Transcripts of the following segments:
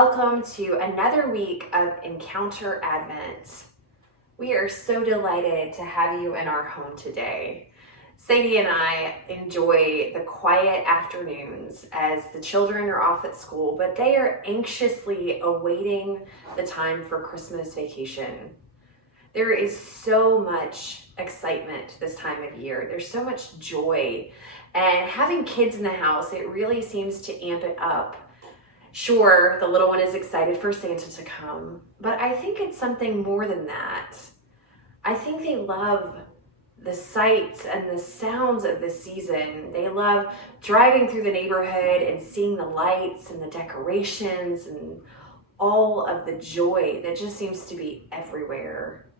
Welcome to another week of Encounter Advent. We are so delighted to have you in our home today. Sadie and I enjoy the quiet afternoons as the children are off at school, but they are anxiously awaiting the time for Christmas vacation. There is so much excitement this time of year. There's so much joy, and having kids in the house, it really seems to amp it up. Sure, the little one is excited for Santa to come, but I think it's something more than that. I think they love the sights and the sounds of the season. They love driving through the neighborhood and seeing the lights and the decorations and all of the joy that just seems to be everywhere.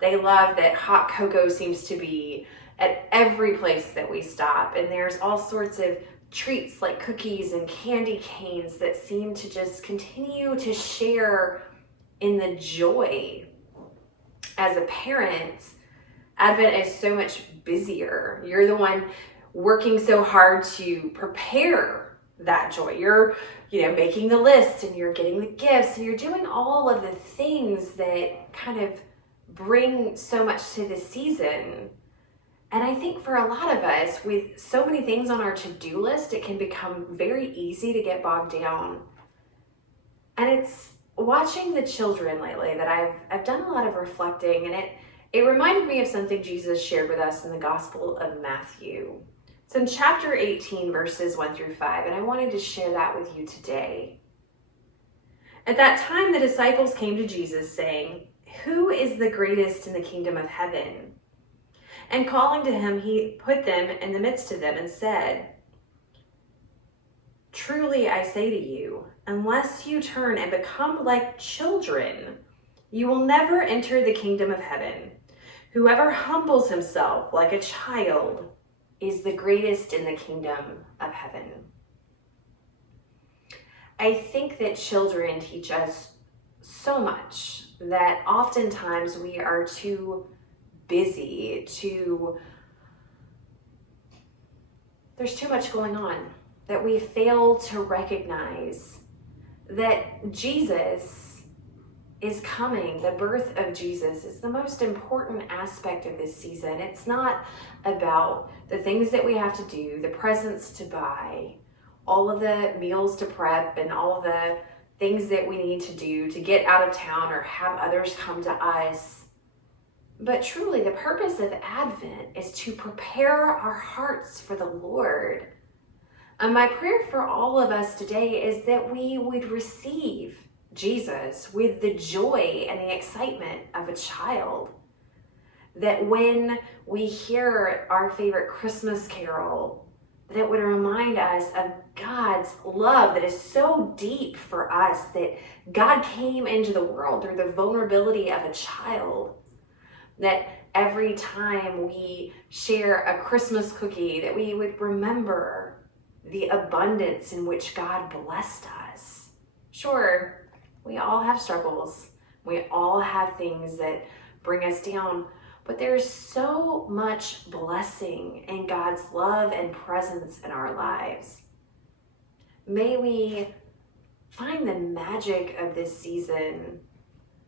They love that hot cocoa seems to be at every place that we stop, and there's all sorts of treats like cookies and candy canes that seem to just continue to share in the joy. As a parent, Advent is so much busier. You're the one working so hard to prepare that joy. You're, making the list, and you're getting the gifts, and you're doing all of the things that kind of bring so much to the season. And I think for a lot of us, with so many things on our to-do list, it can become very easy to get bogged down. And it's watching the children lately that I've done a lot of reflecting, and it reminded me of something Jesus shared with us in the Gospel of Matthew. It's in chapter 18, verses 1 through 5, and I wanted to share that with you today. At that time, the disciples came to Jesus saying, "Who is the greatest in the kingdom of heaven?" And calling to him, he put them in the midst of them and said, "Truly I say to you, unless you turn and become like children, you will never enter the kingdom of heaven. Whoever humbles himself like a child is the greatest in the kingdom of heaven." I think that children teach us so much that oftentimes we are too busy, there's too much going on, that we fail to recognize that Jesus is coming. The birth of Jesus is the most important aspect of this season. It's not about the things that we have to do, the presents to buy, all of the meals to prep, and all of the things that we need to do to get out of town or have others come to us. But truly, the purpose of Advent is to prepare our hearts for the Lord. And my prayer for all of us today is that we would receive Jesus with the joy and the excitement of a child. That when we hear our favorite Christmas carol, that it would remind us of God's love that is so deep for us, that God came into the world through the vulnerability of a child. That every time we share a Christmas cookie, that we would remember the abundance in which God blessed us. Sure, we all have struggles. We all have things that bring us down, but there's so much blessing in God's love and presence in our lives. May we find the magic of this season,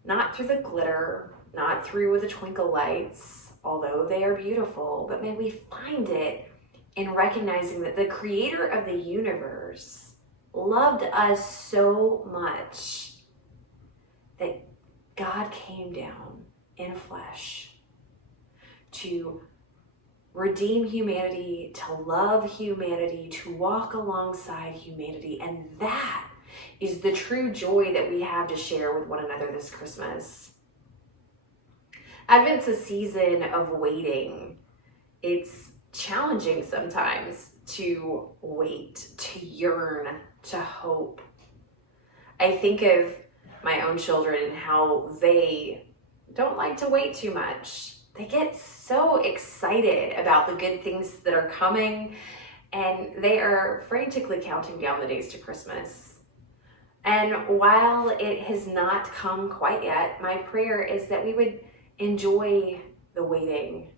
not through the glitter, not through the twinkle lights, although they are beautiful, but may we find it in recognizing that the creator of the universe loved us so much that God came down in flesh to redeem humanity, to love humanity, to walk alongside humanity. And that is the true joy that we have to share with one another this Christmas. Advent's a season of waiting. It's challenging sometimes to wait, to yearn, to hope. I think of my own children and how they don't like to wait too much. They get so excited about the good things that are coming, and they are frantically counting down the days to Christmas. And while it has not come quite yet, my prayer is that we would enjoy the waiting,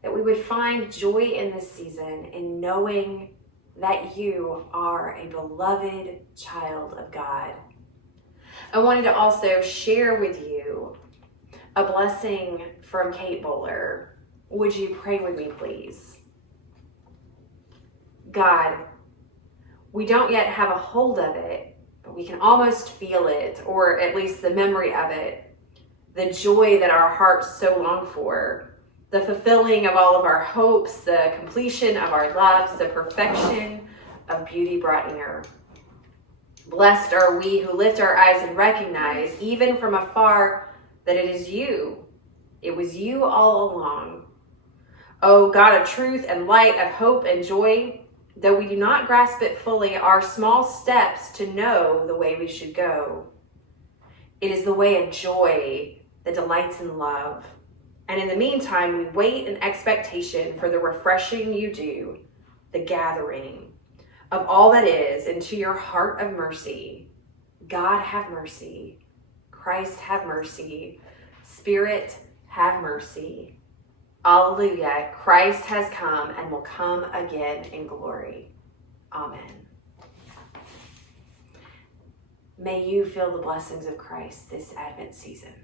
that we would find joy in this season in knowing that you are a beloved child of God, I wanted to also share with you a blessing from Kate Bowler. Would you pray with me, please? God, we don't yet have a hold of it, but we can almost feel it, or at least the memory of it, the joy that our hearts so long for, the fulfilling of all of our hopes, the completion of our loves, the perfection of beauty brought near. Blessed are we who lift our eyes and recognize, even from afar, that it is you. It was you all along. O God of truth and light, of hope and joy, though we do not grasp it fully, are small steps to know the way we should go. It is the way of joy that delights in love. And in the meantime, we wait in expectation for the refreshing you do, the gathering of all that is into your heart of mercy. God, have mercy. Christ, have mercy. Spirit, have mercy. Alleluia. Christ has come and will come again in glory. Amen. May you feel the blessings of Christ this Advent season.